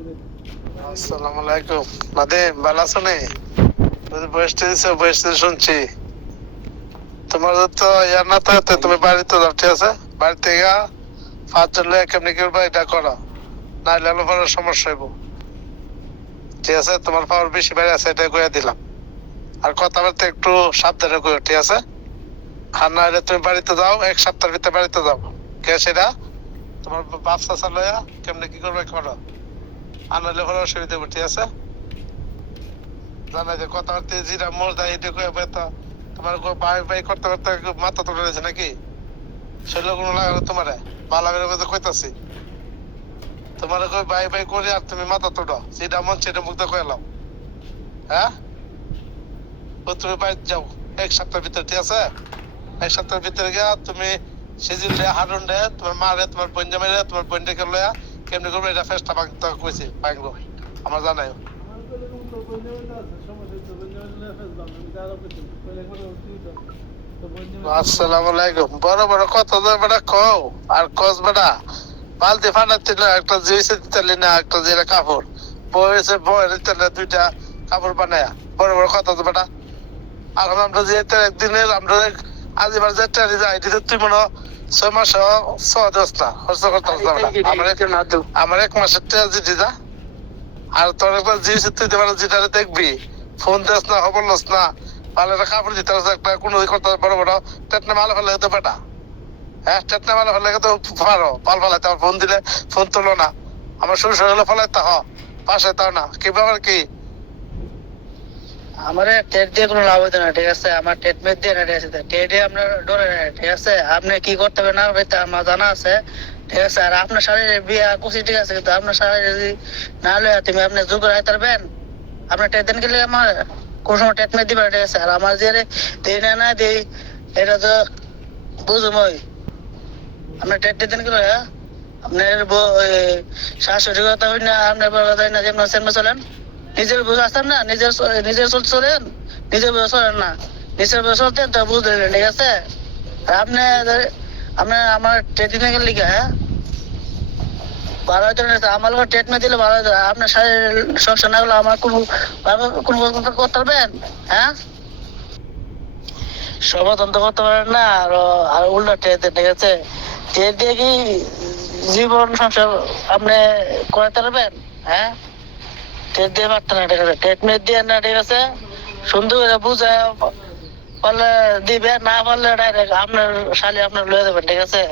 আসসালামু আলাইকুম। মাদে ভালো আছো নে? বয়সটা দিছো, বয়সটা শুনছি। তোমার তো ইয়ার না থাকতে তুমি বাড়িতে যাও, ঠিক আছে? বাড়িতে গিয়া 5 জন লইয়া কেমনি কি করবা এটা করো, নাইলে হলো পরে সমস্যা হইব। ঠিক আছে, তোমার পাওয়ার বেশি বাইরে আছে এটা কইয়া দিলাম। আর কথাবার্তা একটু সাবধানে কইও, ঠিক আছে? আর না হলে তুমি বাড়িতে যাও, 1 সপ্তাহের ভিতরে বাড়িতে যাও। কে সেটা তোমার বাপ চাচা লইয়া কেমনি কি করবে করো, আর নাইলে পরে অসুবিধা হইব, ঠিক আছে? জানা যে কথাবার্তা যেটা মোর দেয় এটা কয়ে বেতা তোমার বাই বাই করতে করতে মাথা তুলে রয়েছে নাকি? সেগুলো কোনো লাগানো তোমারে ভালো করে কথা কইতাছি। তোমার কই বাই বাই করে আর তুমি মাথা তুলো, যেটা মন সেটা মুখ দিয়ে কইলাম। হ্যাঁ, ও তুমি বাইরে যাও 1 সপ্তাহের ভিতরে, ঠিক আছে? 1 সপ্তাহের ভিতরে গিয়া তুমি সিজিল রে, হারুন রে, তোমার মা রে, তোমার বোন জামাই রে, তোমার বোন রে লইয়া কেমনি করবে এটা ফেসটা ভাঙতে কইছে, ভাঙবো আমার জানাই। আসসালামু আলাইকুম। বড় বড় কত বেটা কও আর কস বেটা বালতি ফাটাচ্ছিল একটা জুইসে দিতে না, একটা যেটা কাপড় বয়েছে বয়ের দিতে দুইটা কাপড় বানায়া বড় বড় কথা তো বেটা। এখন আমরা যে একদিনের আমরা আজ এবার যে ট্রেনে যাই এটা তুই মনে হয় 6 মাস 6 দিবস না খরচ করতে আমার 1 মাসের ট্রেন যেতে যা। আর তোর একবার জিনিস তুই দেবার যেটা দেখবি, ফোন দিস না, খবর লস না, ভালো একটা কাপড় দিতে পারছে একটা কোনো করতে বড় বড় টেটনা মালা ফেলে তো বেটা। হ্যাঁ, টেটনা মালা ফেলে তো পারো পাল ফেলাইতে, আমার ফোন দিলে ফোন তুলো না, আমার শ্বশুর হলে ফেলাইতে পাশে তাও না, কি ব্যাপার কি? আমার টেট দিয়ে কোনো লাভ হইতো না, ঠিক আছে? আমার টেট মেট দিয়ে না, ঠিক আছে? টেটে আপনার ডরে না, ঠিক আছে? আপনি কি করতে হবে না হবে তা আমার জানা আছে, ঠিক আছে? আর আপনার শারীরে বিয়া কুচি, ঠিক আছে? কিন্তু আপনার শারীরে যদি না হলে তুমি আপনি যোগ রাখতে পারবেন, আপনার টেট দেন গেলে আমার কোন সময় টেট মেট দিবে না, ঠিক আছে? আর আমার যে দেই না দেই এটা তো বুঝুমই। আপনার টেট দেন গেলে আপনার শাশুড়ি কথা হই না, আপনার বড় কথা হই না, যেমন চলেন নিজের বুঝে আসতেন না, নিজের চলেন, নিজের বুঝে চলেন না, নিজের বুঝে চলতেন তো বুঝতে দিলেন, ঠিক আছে? আর আপনি আপনার আমার ট্রেডিং এর লিখে ভালো হতো না, আমার লোক ট্রিটমেন্ট দিলে ভালো হতো। আপনার শারীরিক সমস্যা না হলে আমার কোনো করতে পারবেন? হ্যাঁ, সমাধান তো করতে পারেন না, আর আর উল্টো ট্রেড, ঠিক আছে? ট্রেড দিয়ে কি জীবন সংসার আপনি করাতে পারবেন? হ্যাঁ, ট্রেড দিয়ে পারতেন না, ঠিক আছে? ট্রিটমেন্ট দিয়ে না, ঠিক আছে? সুন্দর করে বুঝে পারলে দিবে, না পারলে ডাইরেক্ট আপনার শালি আপনার লয়ে দেবেন, ঠিক আছে?